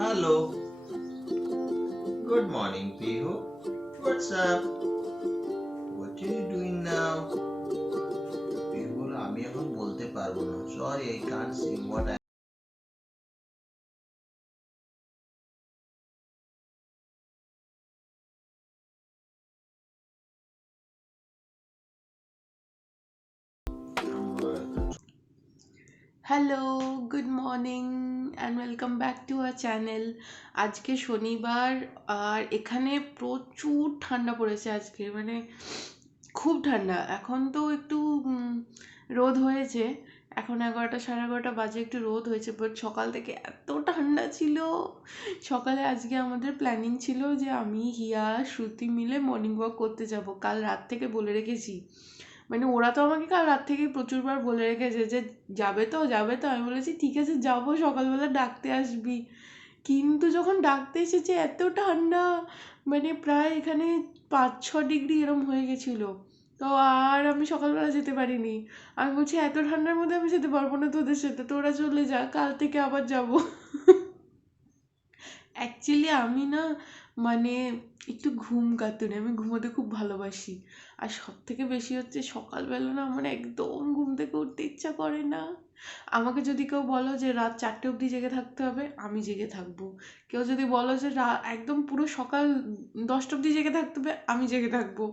Hello, good morning, Pihu. What's up? What are you doing now? Pihu, আমি এখন বলতে পারবো না. Sorry, I can't sing what I. Hello, good morning and welcome back to our channel. আজকে শনিবার আর এখানে প্রচুর ঠান্ডা পড়েছে আজকে, মানে খুব ঠান্ডা। এখন তো একটু রোদ হয়েছে, এখন 11টা 11:30 বাজে, একটু রোদ হয়েছে, বাট সকাল থেকে এত ঠান্ডা ছিল। সকালে আজকে আমাদের প্ল্যানিং ছিল যে আমি, হিয়া, শ্রুতি মিলে মর্নিং ওয়াক করতে যাব। কাল রাত থেকে বলে রেখেছি, মানে ওরা তো আমাকে কাল রাত থেকেই প্রচুরবার বলে রেখেছে যে যাবে তো যাবে তো। আমি বলেছি ঠিক আছে যাবো, সকালবেলা ডাকতে আসবি। কিন্তু যখন ডাকতে এসেছে এত ঠান্ডা, মানে প্রায় এখানে 5-6 ডিগ্রি এরম হয়ে গেছিলো। তো আর আমি সকালবেলা যেতে পারিনি। আমি বলছি এত ঠান্ডার মধ্যে আমি যেতে পারবো না তোদের সাথে, তোরা চলে যা, কাল থেকে আবার যাব। অ্যাকচুয়ালি আমি না, মানে একটু ঘুম কাতুরে, আমি ঘুমোতে খুব ভালোবাসি। আর সব থেকে বেশি হচ্ছে সকালবেলা না আমার একদম ঘুম থেকে উঠতে ইচ্ছা করে না। আমাকে যদি কেউ বলো যে রাত 4টে অবধি জেগে থাকতে হবে, আমি জেগে থাকবো। কেউ যদি বলো যে একদম পুরো সকাল 10টা অবধি জেগে থাকতে হবে, আমি জেগে থাকবো।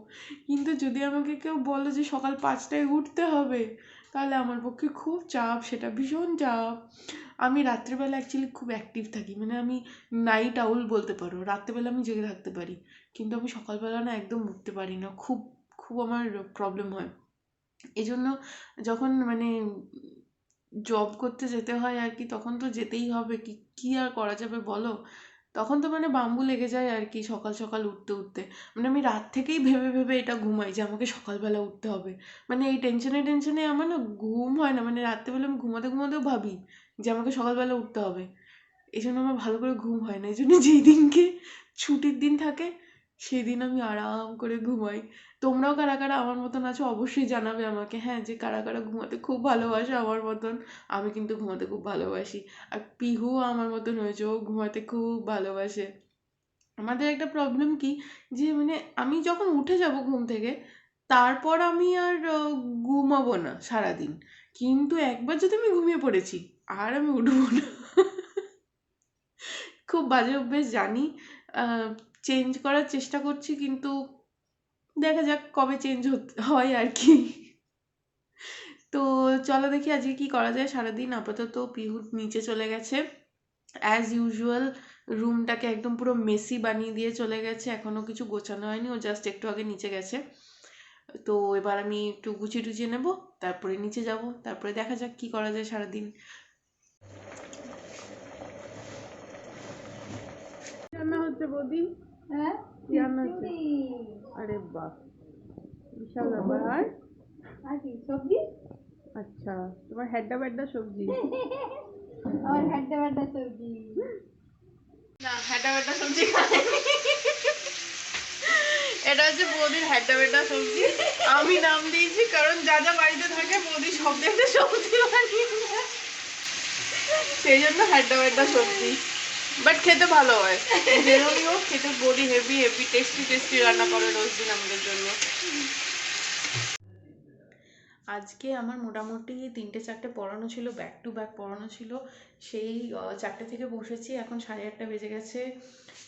কিন্তু যদি আমাকে কেউ বলো যে সকাল 5টায় উঠতে হবে, তাহলে আমার পক্ষে খুব চাপ, সেটা ভীষণ চাপ। আমি রাত্রিবেলা অ্যাকচুয়ালি খুব অ্যাক্টিভ থাকি, মানে আমি নাইট আউল বলতে পারো। রাত্রেবেলা আমি জেগে থাকতে পারি, কিন্তু আমি সকালবেলা না একদম উঠতে পারি না, খুব খুব আমার প্রবলেম হয়। এই জন্য যখন মানে জব করতে যেতে হয় আর কি, তখন তো যেতেই হবে, কি কি আর করা যাবে বলো। তখন তো মানে বাম্বু লেগে যায় আর কি, সকাল সকাল উঠতে উঠতে। মানে আমি রাত থেকেই ভেবে ভেবে এটা ঘুমাই যে আমাকে সকালবেলা উঠতে হবে। মানে এই টেনশনে টেনশনে আমার না ঘুম হয় না, মানে রাত্রেবেলা আমি ঘুমাতে ঘুমাতেও ভাবি যে আমাকে সকালবেলা উঠতে হবে। এই জন্য আমার ভালো করে ঘুম হয় না। এই জন্য যেই দিনকে ছুটির দিন থাকে সেদিন আমি আরাম করে ঘুমাই। তোমরাও কারা কারা আমার মতন আছো অবশ্যই জানাবে আমাকে, হ্যাঁ, যে কারা কারা ঘুমাতে খুব ভালোবাসো আমার মতন। আমি কিন্তু ঘুমাতে খুব ভালোবাসি। আর পিহুও আমার মতন হয়েছে, ও ঘুমাতে খুব ভালোবাসে। আমাদের একটা প্রবলেম কি, যে মানে আমি যখন উঠে যাব ঘুম থেকে, তারপর আমি আর ঘুমাবো না সারাদিন। কিন্তু একবার যদি আমি ঘুমিয়ে পড়েছি, আর আমি উঠবো না। খুব বাজে অভ্যেস জানি, চেঞ্জ করার চেষ্টা করছি, কিন্তু দেখা যাক কবে চেঞ্জ হয় আর কি। তো চলো দেখি আজকে কি করা যায় সারাদিন। আপাতত পিহু নিচে চলে গেছে অ্যাজ ইউজুয়াল, রুমটাকে একদম পুরো মেসি বানিয়ে দিয়ে চলে গেছে। এখনো কিছু গোছানো হয়নি, ও জাস্ট একটু আগে নিচে গেছে। তো এবার আমি একটু গুছিয়ে টুছিয়ে নেবো, তারপরে নিচে যাব, তারপরে দেখা যাক কি করা যায় সারাদিন। রান্না হচ্ছে বৌদি? হ্যাঁ, কি রান্না হচ্ছে? আরে বাহ, বিশাল ব্যাপার। আর কি সবজি? আচ্ছা, তোমার হ্যাড্ডা ব্যাড্ডা সবজি। আমার হ্যাড্ডা বাড্ডা সবজি। না, হ্যাড্ডা ব্যাড্ডা সবজি খাইনি। এটা হচ্ছে বৌদির হ্যাড্ডা ব্যাড্ডা সবজি। আমি নাম দিয়েছি কারণ যা যা বাড়িতে থাকে বৌদি সব দেখতে সবজি বানিয়ে দেয়। সেই জন্য হ্যাড্ডা ব্যাড্ডা সবজি। বাট খেতে ভালো হয়, যেরকমই হোক খেতে বৌদি হেভি হেভি টেস্টি টেস্টি রান্না করে রোজ দিন আমাদের জন্য। আজকে আমার মোটামুটি 3টে 4টে পড়ানো ছিল, ব্যাক টু ব্যাক পড়ানো ছিল। সেই 4টে থেকে বসেছি, এখন 8:30 বেজে গেছে।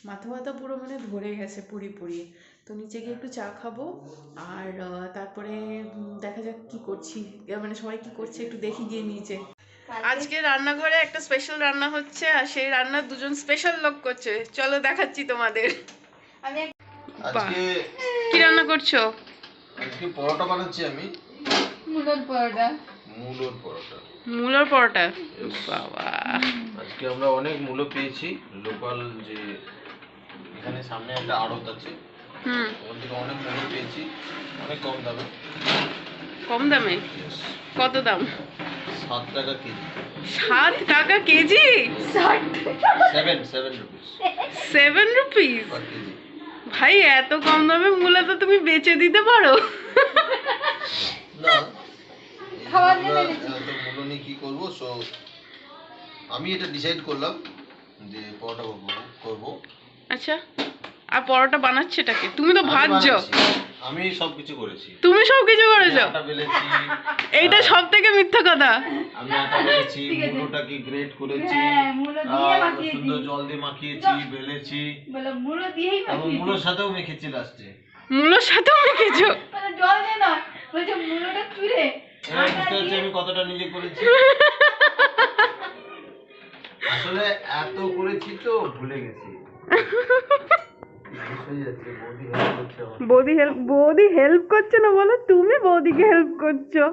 মাথা ব্যথা পুরো মানে ধরে গেছে পুরি পুরি। তো নিচে গিয়ে একটু চা খাবো, আর তারপরে দেখা যাক কি করছি, মানে সবাই কি করছে একটু দেখি গিয়ে নিচে। আজকে রান্নাঘরে একটা স্পেশাল রান্না হচ্ছে, আর সেই রান্না দুজন স্পেশাল লোক করছে, চলো দেখাচ্ছি তোমাদের। আমি আজকে কি রান্না করছো? আজকে পরোটা বানাচ্ছি আমি। মুলোর পরোটা। মূলোর পরোটা। মূলোর পরোটা? Yes. বাবা, আজকে আমরা অনেক মূলো পেয়েছি। লোকাল যে এখানে সামনে একটা আড়ত আছে, ওখান থেকে অনেক মূলো পেয়েছি, অনেক কম দামে। কম দামে? Yes. কত দাম? 7 টাকা কেজি। 7 টাকা KG? 7 rupees 7 rupees? per KG. ভাই এত কম দামে মূলা তো তুমি বেচে দিতে পারো। না, খাওয়ার আমরা জন্য এনেছি। এত মূল্য নিয়ে কি করবো, সো আমি এটা ডিসাইড করলাম যে পরোটা করবো। আচ্ছা, আর পরোটা বানাচ্ছে এটাকে? তুমি তো আমি ভাজছো। বানাচ্ছি। আমি সবকিছু করেছি। তুমি সব কিছু আমি করেছো? আটা বেলেছি, এইটা সব থেকে মিথ্যা কথা। আমি আটা বেলেছি, মুলোটাকে গ্রেট করেছি, হ্যাঁ, মুলো দিয়ে মাখিয়েছি। সুন্দর জল দিয়ে মাখিয়েছি, বেলেছি, বলে মুলো দিয়েই এবং মাখিয়েছি। মুলোর সাথেও মেখেছি লাস্টে। মূলোর সাথেও মেখেছো? বলে জল দিয়ে নয়, বলছে মুলোটা চুরে এবার বুঝতে পারছি আমি কতটা নিজে করেছি। আসলে এত করেছি তো ভুলে গেছি। বুঝতেই যাচ্ছে, বৌদি help করছে আমার। বৌদি হেল্প করছে না, বলো তুমি বৌদিকে হেল্প করছো।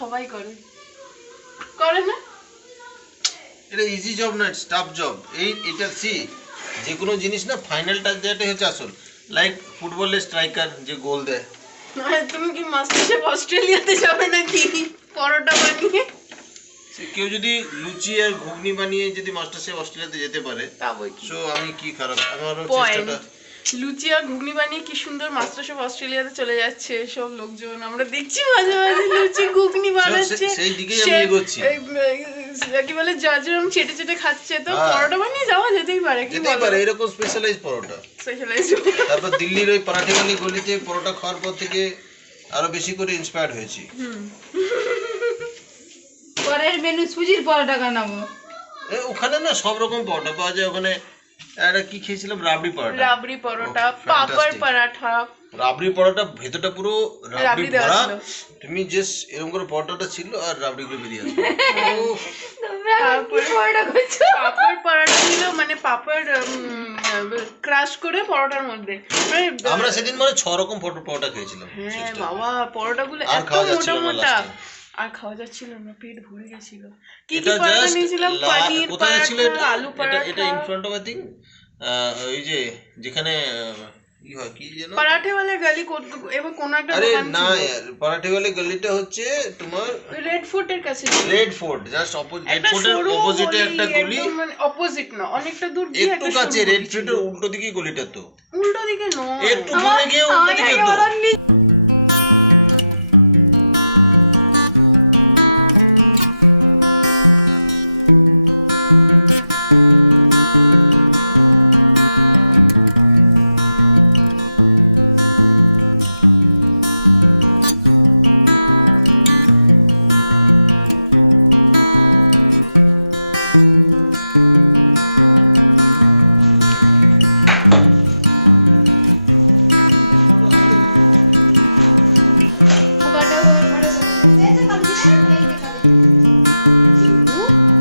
সবাই করে, করে না? এটা ইজি জব না, টাফ জব। এটা যে কোনো জিনিস না ফাইনাল টাচ দেওয়াটাই হচ্ছে আসল। লাইক ফুটবলের স্ট্রাইকার যে গোল দেয়। তুমি কি মাস্টারশেফ অস্ট্রেলিয়াতে যাবে নাকি পরোটা বানিয়ে? কেউ যদি লুচি আর ঘুগনি বানিয়ে যদি মাস্টার শেফ অস্ট্রেলিয়াতে যেতে পারে, তা বই কি সো আমি কি খারাপ, আমারও পয়েন্ট। চেষ্টাটা। লুচি আর ঘুগনি বানিয়ে কি সুন্দর মাস্টারশেফ অস্ট্রেলিয়াতে চলে যাচ্ছে সব লোকজন, আমরা দেখছি মাঝে মাঝে লুচি ঘুগনি বানাচ্ছে, সেই দিকেই আমি এগোচ্ছি। কি বলে জাজরম চেটে চেটে খাচ্ছে, তো হ্যাঁ। পরোটা বানিয়ে যাওয়া যেতেই পারে, কি যেতেই বলো? পারে, এরকম স্পেশালাইজ পরোটা। স্পেশালাইজ। তারপর দিল্লির ওই পরাঠিওয়ালি গলিতে পরোটা খাওয়ার পর থেকে আরো বেশি করে ইন্সপায়ার্ড হয়েছি। পরের মেনু সুজির পরোটা বানাবো। ওখানে না সব রকম পরোটা পাওয়া যায়। ওখানে একটা কি খেয়েছিলাম, রাবড়ি পরোটা। রাবড়ি পরোটা, Oh, পাপড় fantastic. পরাঠা। রাবড়ি পরোটা ভেতরটা পুরো রাবড়ি রাবড়ি দেওয়া ভরা। ছিল। তুমি জাস্ট এরকম করে পরোটাটা ছিল আর রাবড়িগুলো বেরিয়ে আসবে। উফ, তোমরা এখন কি পরোটা করছো? পাপড় পরাঠা ছিল, মানে পাপড় ক্রাশ করে পরোটার মধ্যে, মানে আমরা সেদিন মানে 6 রকম পরোটা খেয়েছিলাম। হ্যাঁ বাবা, পরোটাগুলো আর এত খাওয়া মোটা যাচ্ছিল না মোটা, লাস্টে। আর খাওয়া যাচ্ছিল না, পেট ভরে গেছিল। কি কি এটা পরোটা জাস্ট নিয়েছিলাম? পনির কোথায় ছিল পরাঠা, এটা? আলু এটা in paratha. Front of I thing ওই যে যেখানে কি হয় কি যেন, পরাঠে वाले गली এবার কোন একটা আরে দোকান না ছিল, यार, পরাঠিওয়ালি গলিটা হচ্ছে তোমার রেড ফোর্টের কাছে ছিল। Red fort, just opposite. Red একটা ফোর্টের সরু অপোজিটে গলি, একটা গলি, একদম মানে অপোজিট না, অনেকটা দূর দিয়ে একটু একটা কাছে। সরু রেড গলি ছিল। ফোর্টের উল্টো দিকে গলিটা তো, উল্টো দিকে নয়, একটু ঘুরে গিয়ে উল্টো দিকে তো।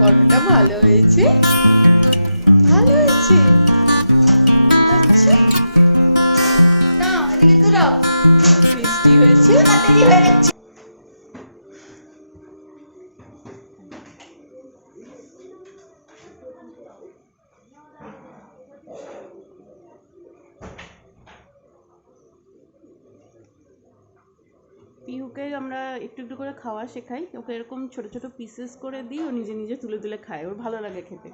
পরোটা ভালো হয়েছে, ভালো হয়েছে। আচ্ছা, না, এদিকে ঘুরাও। মিষ্টি হয়েছে। দেরি হয়ে যাচ্ছে। পিহুকে আমরা একটু একটু করে খাওয়া শেখাই, ওকে এরকম ছোট ছোট পিসেস করে দিই, ও নিজে নিজে তুলে তুলে খায়, ওর ভালো লাগে খেতে।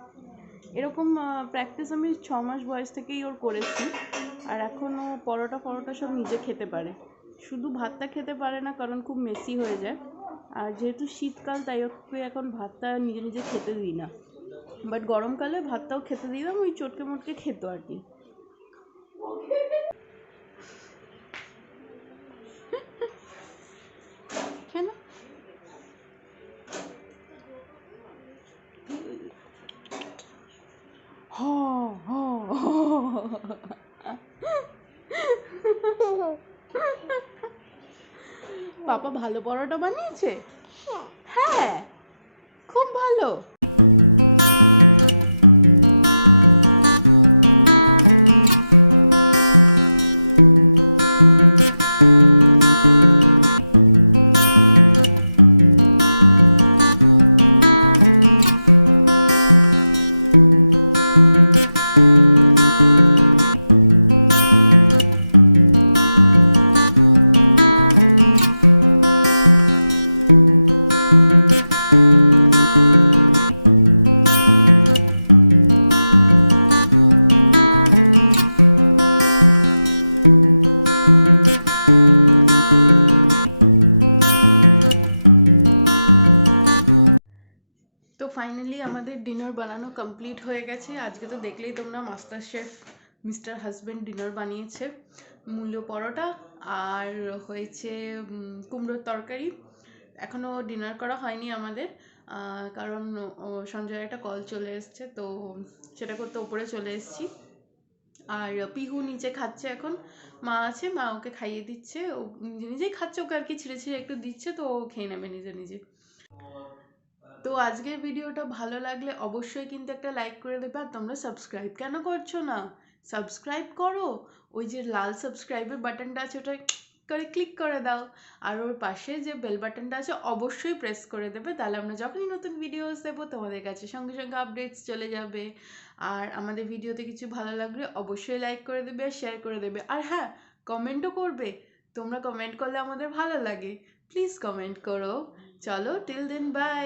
এরকম প্র্যাকটিস আমি 6 মাস বয়স থেকেই ওর করেছি, আর এখন ও পরোটা ফরোটা সব নিজে খেতে পারে। শুধু ভাতটা খেতে পারে না, কারণ খুব মেসি হয়ে যায়, আর যেহেতু শীতকাল তাই ওকে এখন ভাতটা নিজে নিজে খেতে দিই না, বাট গরমকালে ভাতটাও খেতে দিলাম, ওই চটকে মটকে খেতো আর কি। কেন? পাপা ভালো পরোটা বানিয়েছে? হ্যাঁ, খুব ফাইনালি আমাদের ডিনার বানানো কমপ্লিট হয়ে গেছে। আজকে তো দেখলেই তোমরা master chef mister husband dinner বানিয়েছে। মূলো পরোটা আর হয়েছে কুমড়োর তরকারি। এখনও ডিনার করা হয়নি আমাদের, কারণ সঞ্জয়ের একটা কল চলে এসছে, তো সেটা করতে ওপরে চলে এসেছি। আর পিহু নিচে খাচ্ছে এখন, মা আছে, মা ওকে খাইয়ে দিচ্ছে, ও নিজে নিজেই খাচ্ছে, ওকে আর কি ছিঁড়ে ছিঁড়ে একটু দিচ্ছে, তো ও খেয়ে নেবে নিজে নিজে। তো আজকের ভিডিওটা ভালো লাগলে অবশ্যই কিন্তু একটা লাইক করে দেবে। আর তোমরা সাবস্ক্রাইব কেন করছো না? সাবস্ক্রাইব করো, ওই যে লাল সাবস্ক্রাইবের বাটনটা আছে ওটা করে ক্লিক করে দাও। আর ওর পাশে যে বেল বাটনটা আছে অবশ্যই প্রেস করে দেবে, তাহলে আমরা যখনই নতুন ভিডিওস দেবো তোমাদের কাছে সঙ্গে সঙ্গে আপডেটস চলে যাবে। আর আমাদের ভিডিওতে কিছু ভালো লাগলে অবশ্যই লাইক করে দেবে আর শেয়ার করে দেবে। আর হ্যাঁ, কমেন্টও করবে, তোমরা কমেন্ট করলে আমাদের ভালো লাগে, প্লিজ কমেন্ট করো। চলো, টিল দেন, বাই।